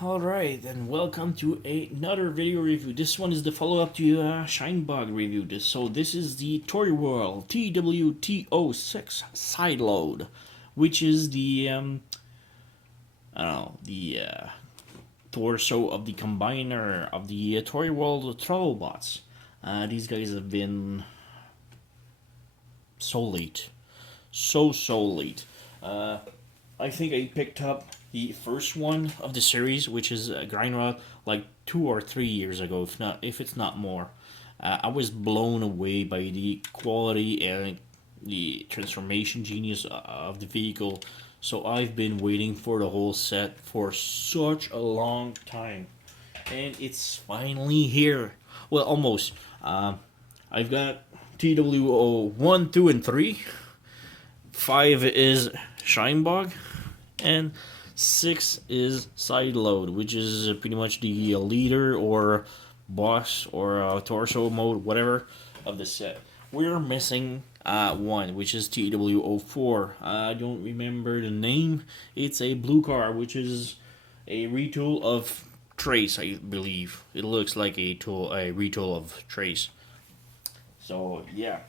Alright, and welcome to another video review. This one is the follow-up to Shinebug review. This is the Toyworld T06 Sideload, which is the, I don't know, the torso of the combiner of the Toyworld Trollbots. These guys have been so late. So late. I think I picked up the first one of the series, which is Grindrod, like 2 or 3 years ago, if it's not more. I was blown away by the quality and the transformation genius of the vehicle. So I've been waiting for the whole set for such a long time, and it's finally here. Well, almost. I've got TWO 1, 2, and 3. 5 is Shinebug, and 6 is Sideload, which is pretty much the leader or boss or torso mode, whatever, of the set. We're missing one, which is TWO4. I don't remember the name. It's a blue car, which is a retool of Trace, I believe. It looks like a retool of Trace. So yeah.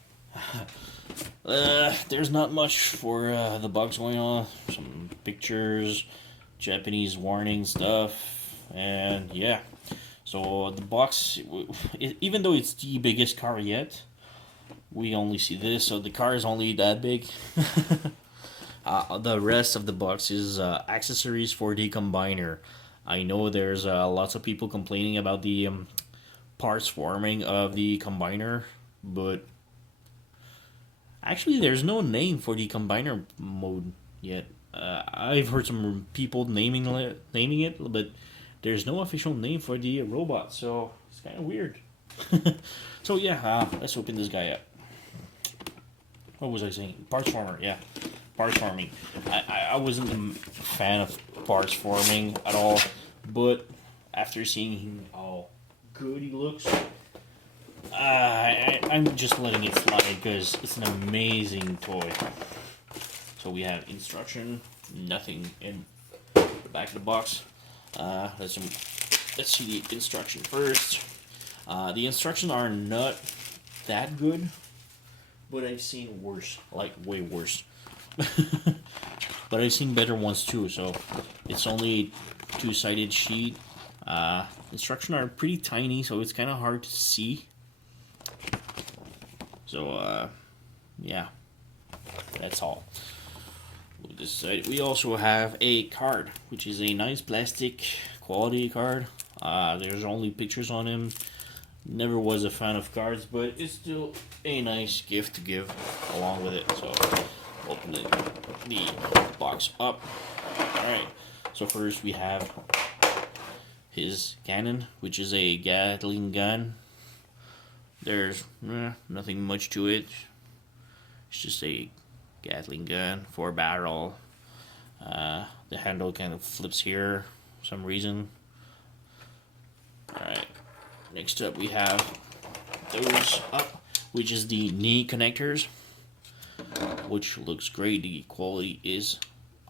There's not much for the bugs going on. Some pictures, Japanese warning stuff, and yeah. So the box, even though it's the biggest car yet, we only see this, so the car is only that big. The rest of the box is accessories for the combiner. I know there's lots of people complaining about the parts forming of the combiner, but actually, there's no name for the combiner mode yet. I've heard some people naming it, but there's no official name for the robot, so it's kind of weird. So yeah, let's open this guy up. What was I saying? Parts former, yeah, parts forming. I wasn't a fan of parts forming at all, but after seeing how good he looks, I'm just letting it slide because it's an amazing toy. So we have instruction, nothing in the back of the box. Let's see the instruction first. The instructions are not that good, but I've seen worse, like way worse. But I've seen better ones too, so it's only a two-sided sheet. Instructions are pretty tiny, so it's kind of hard to see. So, yeah, that's all. This side, we also have a card, which is a nice plastic quality card. There's only pictures on him. Never was a fan of cards, but it's still a nice gift to give along with it. So, open the box up. Alright, so first we have his cannon, which is a Gatling gun. There's nothing much to it. It's just a Gatling gun, 4-barrel. The handle kind of flips here for some reason. Alright, next up we have those up, which is the knee connectors, which looks great. The quality is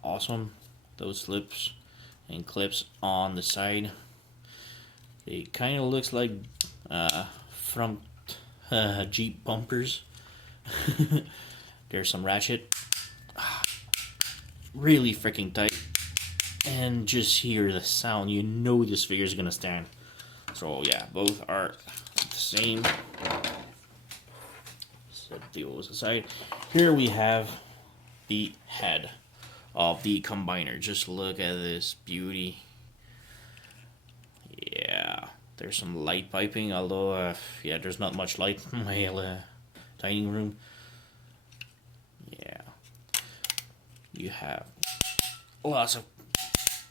awesome. Those slips and clips on the side. It kind of looks like front Jeep bumpers. There's some ratchet, really freaking tight, and just hear the sound. You know this figure is gonna stand. So yeah, both are the same. Set those aside. Here we have the head of the combiner. Just look at this beauty. Yeah, there's some light piping, although yeah, there's not much light in my dining room. Yeah, you have lots of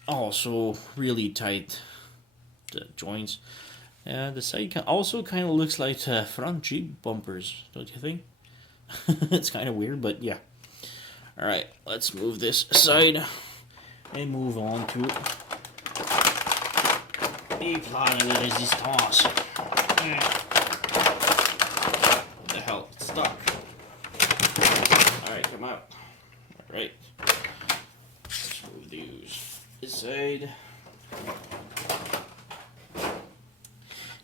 also really tight joints. The side also kind of looks like front Jeep bumpers, don't you think? It's kind of weird, but yeah. Alright, let's move this aside and move on to the plan de resistance. What the hell? It's stuck. Alright, come out. Alright. Let's move these aside.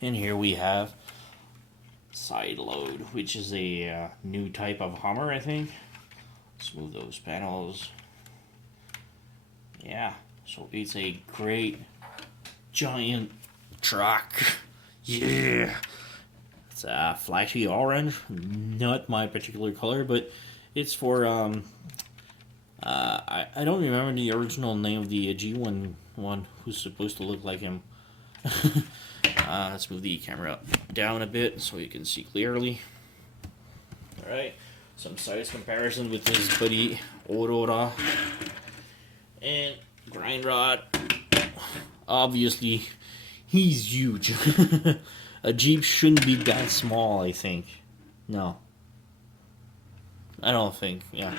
And here we have Sideload, which is a new type of Hummer, I think. Let's move those panels. Yeah, so it's a great giant truck. Yeah, it's a flashy orange, not my particular color, but it's for I don't remember the original name of the G1 one who's supposed to look like him. Let's move the camera down a bit so you can see clearly. Alright, some size comparison with his buddy Aurora. And grind rod. Obviously, he's huge. A Jeep shouldn't be that small, I think. No. I don't think, yeah.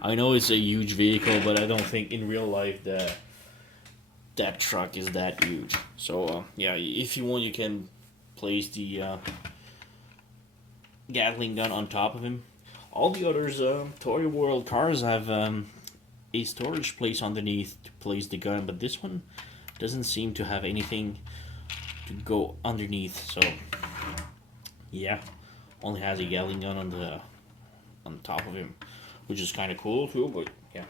I know it's a huge vehicle, but I don't think in real life that truck is that huge. So, yeah, if you want, you can place the Gatling gun on top of him. All the others, Toyworld cars have a storage place underneath to place the gun, but this one doesn't seem to have anything to go underneath. So, yeah, only has a Gatling gun on top of him, which is kind of cool too. But yeah.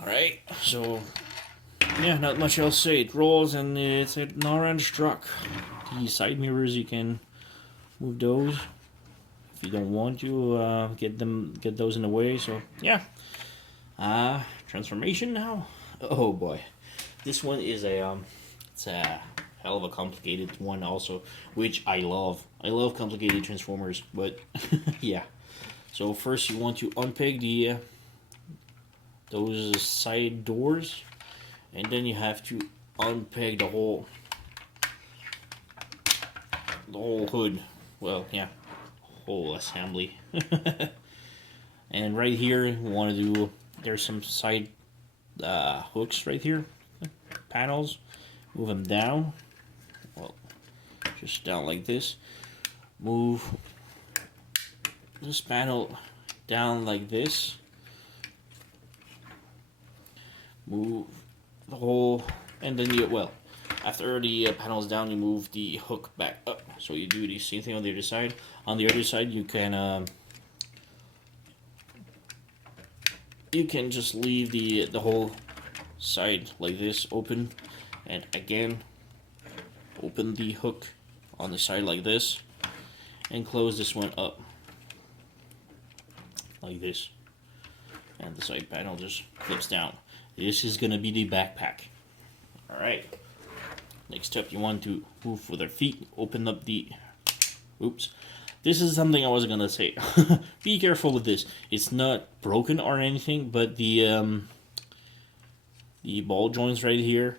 Alright, so yeah, not much else to say. It rolls and it's an orange truck. The side mirrors, you can move those if you don't want to get those in the way. So yeah, transformation now. Oh boy, this one is it's a hell of a complicated one also, which I love. I love complicated transformers, but yeah. So first you want to unpeg the those side doors, and then you have to unpeg the whole hood. Well, yeah, whole assembly. And right here, we want to do. There's some side hooks right here, panels. Move them down. Well, just down like this. Move this panel down like this. Move the whole, and then after the panel is down, you move the hook back up. So you do the same thing on the other side. On the other side, you can just leave the whole side like this open, and again open the hook on the side like this, and close this one up like this, and the side panel just flips down. This is gonna be the backpack. Alright. Next up, you want to move with our feet. Open up the... Oops. This is something I was gonna say. Be careful with this. It's not broken or anything, but the ball joints right here,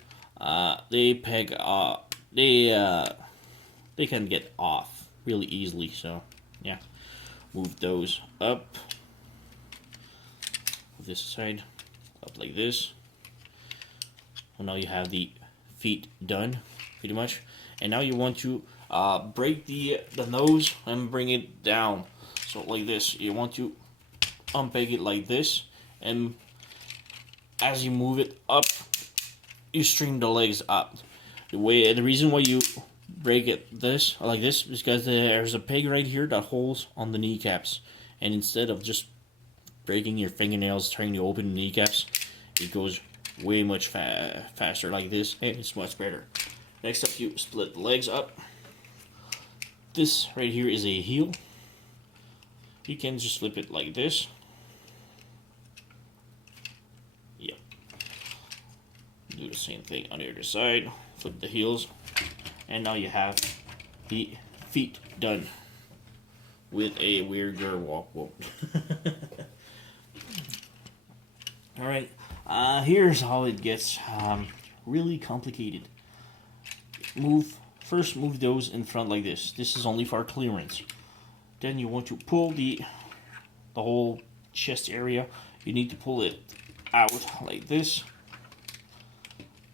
they peg they can get off really easily. So yeah, move those up. This side up like this. Well, now you have the feet done pretty much, and now you want to break the nose and bring it down. So like this, you want to unpeg it like this, and as you move it up, you string the legs up. The reason why you break it like this is because there's a peg right here that holds on the kneecaps, and instead of just breaking your fingernails trying to open the kneecaps, it goes way much faster like this, and it's much better. Next up, you split the legs up. This right here is a heel. You can just flip it like this. Yep. Do the same thing on the other side. Flip the heels, and now you have the feet done with a weird girl walk. Whoa. All right. Here's how it gets really complicated. First move those in front like this. This is only for clearance. Then you want to pull the whole chest area. You need to pull it out like this,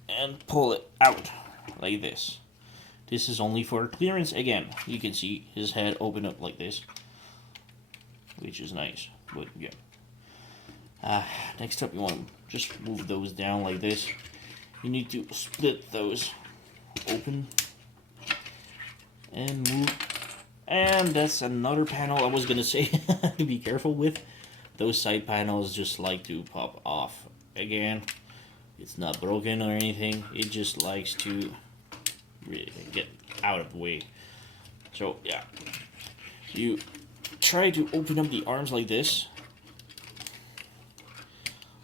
and pull it out like this. This is only for clearance. Again, you can see his head open up like this, which is nice. But yeah. Next up, you want to just move those down like this. You need to split those open and move. And that's another panel I was gonna say to be careful with. Those side panels just like to pop off. Again, it's not broken or anything. It just likes to really get out of the way. So yeah, you try to open up the arms like this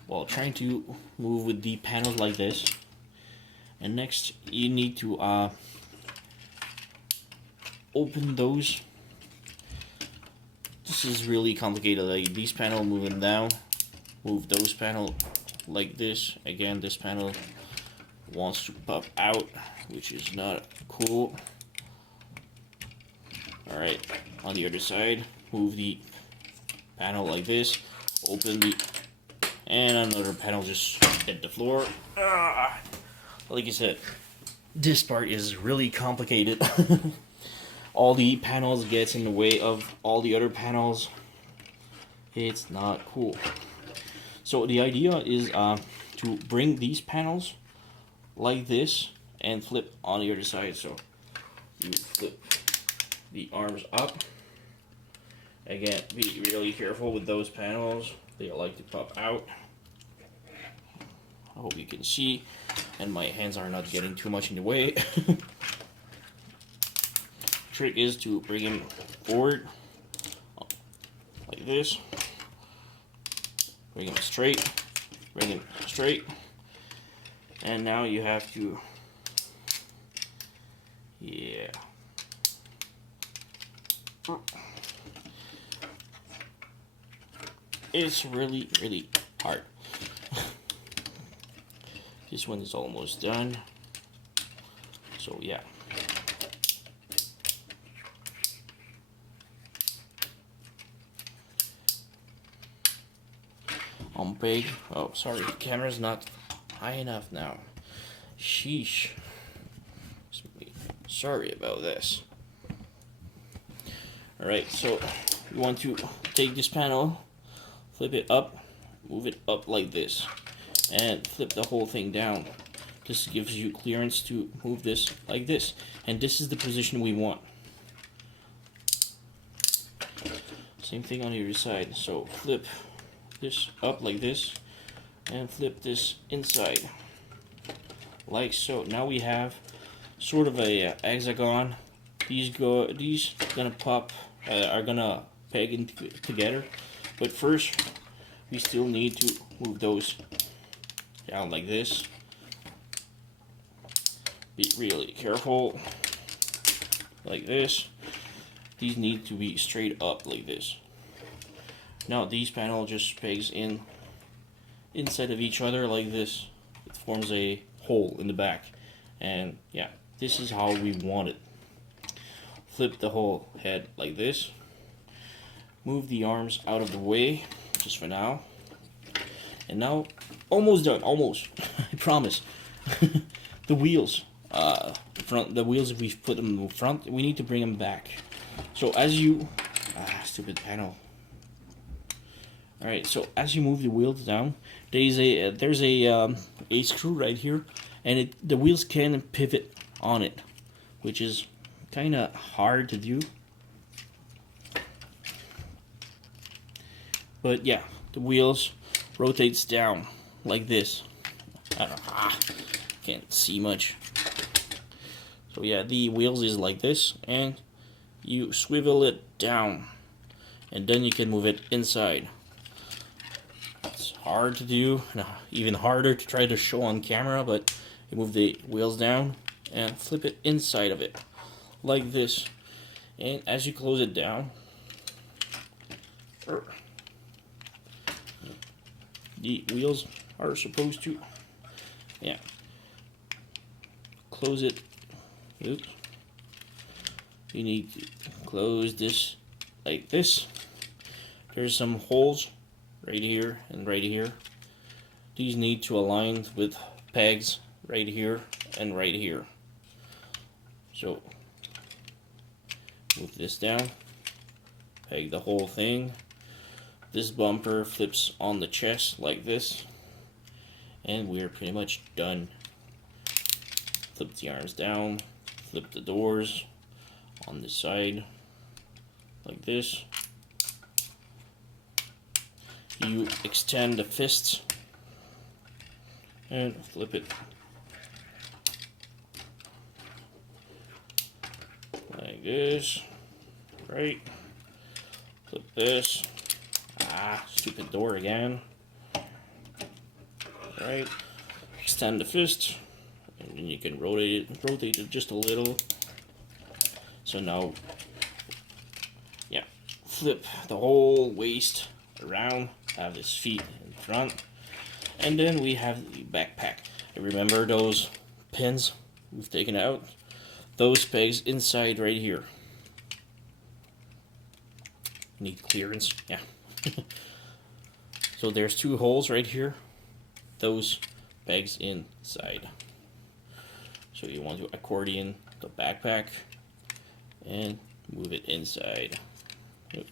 while trying to move with the panels like this. And next you need to open those. This is really complicated. Like these panel moving down, move those panel like this. Again, this panel wants to pop out, which is not cool. Alright, on the other side, move the panel like this, open the, and another panel just hit the floor. Like I said, this part is really complicated. All the panels gets in the way of all the other panels. It's not cool. So the idea is to bring these panels like this and flip on the other side. So you flip the arms up. Again, be really careful with those panels. They like to pop out. I hope you can see, and my hands are not getting too much in the way. Trick is to bring him forward like this. Bring him straight. Bring him straight. And now you have to, yeah. It's really, really hard. This one is almost done. So yeah. I'm big. Oh, sorry, the camera's not high enough now. Sheesh. Sorry about this. Alright, so you want to take this panel, flip it up, move it up like this, and flip the whole thing down. This gives you clearance to move this like this, and this is the position we want. Same thing on the other side. So flip this up like this, and flip this inside like so. Now we have sort of a hexagon. These gonna pop, are gonna peg in together, but first we still need to move those down like this. Be really careful like this. These need to be straight up like this. Now these panel just pegs in inside of each other like this. It forms a hole in the back, and yeah, this is how we want it. Flip the whole head like this. Move the arms out of the way, just for now. And now, almost done, almost. I promise. The wheels, the wheels, if we put them in the front, we need to bring them back. So as you, stupid panel. All right, so as you move the wheels down, there's a screw right here, and the wheels can pivot on it, which is kind of hard to do. But yeah, the wheels rotates down like this. I don't know, can't see much. So yeah, the wheels is like this, and you swivel it down, and then you can move it inside. It's hard to do, even harder to try to show on camera, but you move the wheels down and flip it inside of it like this, and as you close it down, the wheels are supposed to, yeah, close it. Oops. You need to close this like this. There's some holes right here and right here. These need to align with pegs right here and right here. So move this down, peg the whole thing. This bumper flips on the chest like this, and we're pretty much done. flip the arms down, flip the doors on the side like this. You extend the fists and flip it like this, right? Flip this. Stupid door again. Right? Extend the fist, and then you can rotate it just a little. So now, yeah, flip the whole waist around, have his feet in front, and then we have the backpack. And remember those pins we've taken out? Those pegs inside right here. Need clearance, yeah. So there's 2 holes right here. Those pegs inside. So you want to accordion the backpack and move it inside. Yep.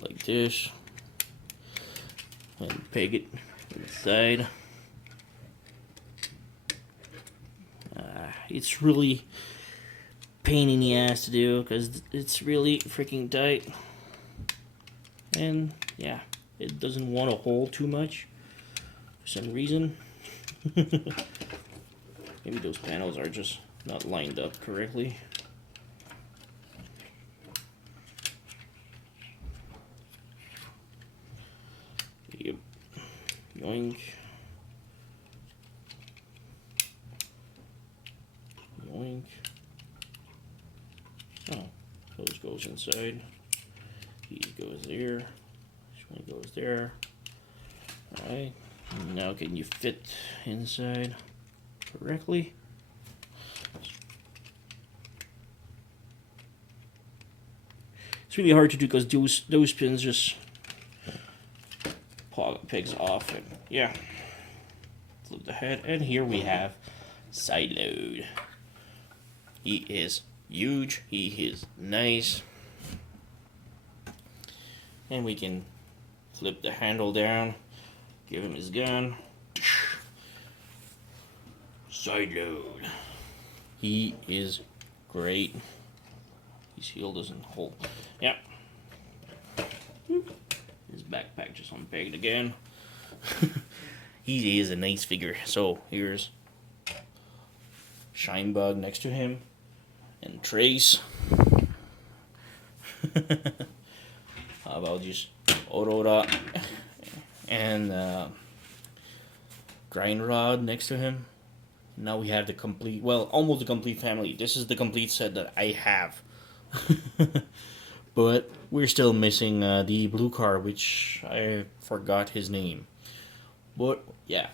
Like this. And peg it inside. It's really pain in the ass to do because it's really freaking tight. And yeah, it doesn't want to hold too much for some reason. Maybe those panels are just not lined up correctly. Yep. Yoink. Yoink. Oh, those goes inside. He goes there. This one goes there. Alright. Now can you fit inside correctly? It's really hard to do because those pins just pegs off, and yeah. Flip the head, and here we have Sideload. He is huge. He is nice. And we can flip the handle down, give him his gun. Sideload. He is great. His heel doesn't hold. Yeah. His backpack just unpegged again. He is a nice figure. So here's Shinebug next to him, and Trace. How about just Aurora and Grindrod next to him? Now we have the complete, well, almost the complete family. This is the complete set that I have. But we're still missing the blue car, which I forgot his name. But yeah.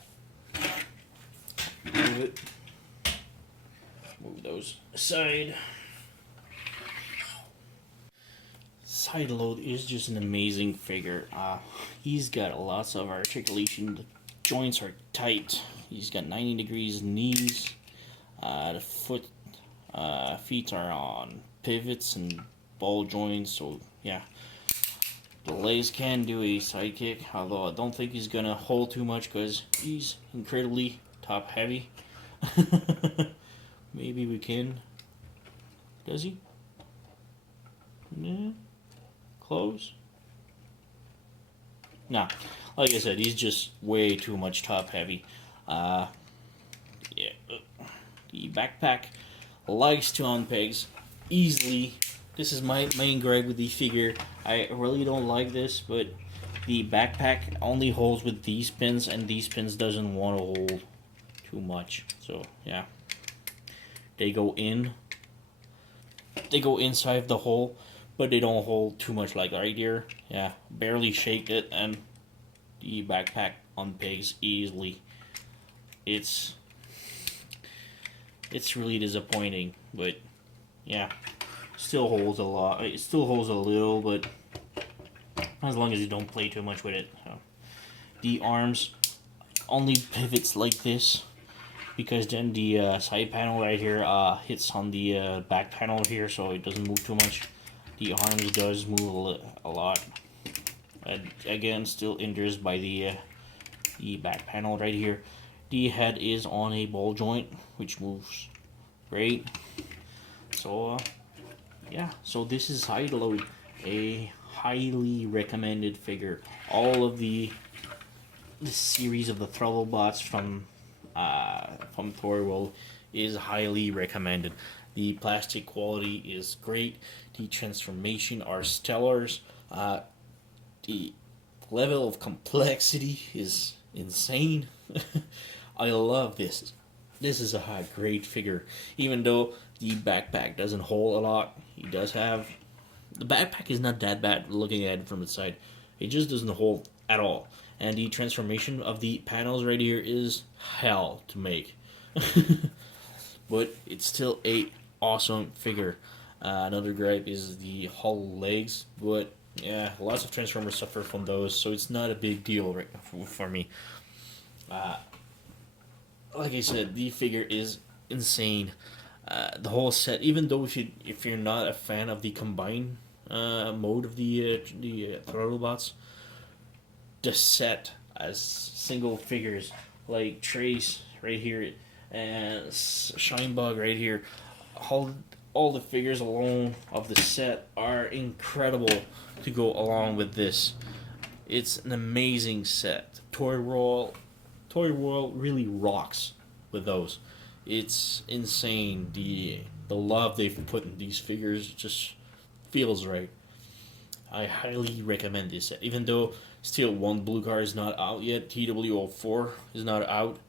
Move it. Move those aside. Sideload is just an amazing figure. He's got lots of articulation. The joints are tight. He's got 90 degrees knees. The feet are on pivots and ball joints. So yeah, the legs can do a side kick. Although I don't think he's gonna hold too much because he's incredibly top heavy. Maybe we can. Does he? Yeah. Close? Nah, like I said, he's just way too much top heavy. Yeah, the backpack likes to unpegs easily. This is my main gripe with the figure. I really don't like this, but the backpack only holds with these pins, and these pins doesn't want to hold too much. So yeah, they go in. They go inside the hole, but they don't hold too much, like right here. Yeah, barely shake it, and the backpack unpegs easily. It's really disappointing, but yeah, still holds a lot. It still holds a little, but as long as you don't play too much with it. So. The arms only pivots like this, because then the side panel right here hits on the back panel here, so it doesn't move too much. The arms does move a lot. And again, still injured by the back panel right here. The head is on a ball joint, which moves great. So, yeah, so this is Sideload, a highly recommended figure. All of the series of the throttle bots from Toyworld is highly recommended. The plastic quality is great. The transformation are stellars. The level of complexity is insane. I love this. This is a high grade figure. Even though the backpack doesn't hold a lot, he does have. The backpack is not that bad looking at it from the side. It just doesn't hold at all. And the transformation of the panels right here is hell to make. But it's still a awesome figure. Another gripe is the hollow legs, but yeah, lots of Transformers suffer from those, so it's not a big deal right for me. Like I said, the figure is insane. The whole set, even though if you're not a fan of the combined mode of the throttle bots, the set as single figures like Trace right here and Shinebug right here, all the figures alone of the set are incredible to go along with this. It's an amazing set. Toyworld really rocks with those. It's insane. The love they've put in these figures just feels right. I highly recommend this set. Even though still one blue car is not out yet, TW04 is not out,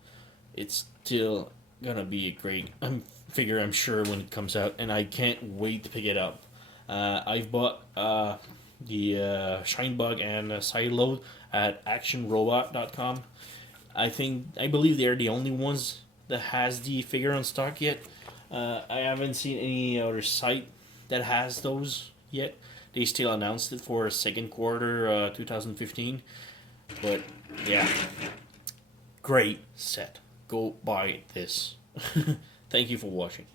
it's still gonna be a great figure, I'm sure, when it comes out, and I can't wait to pick it up. I've bought the Shinebug and Sideload at actionrobot.com. I believe they're the only ones that has the figure on stock yet. I haven't seen any other site that has those yet. They still announced it for second quarter 2015. But yeah, great set. Go buy this. Thank you for watching.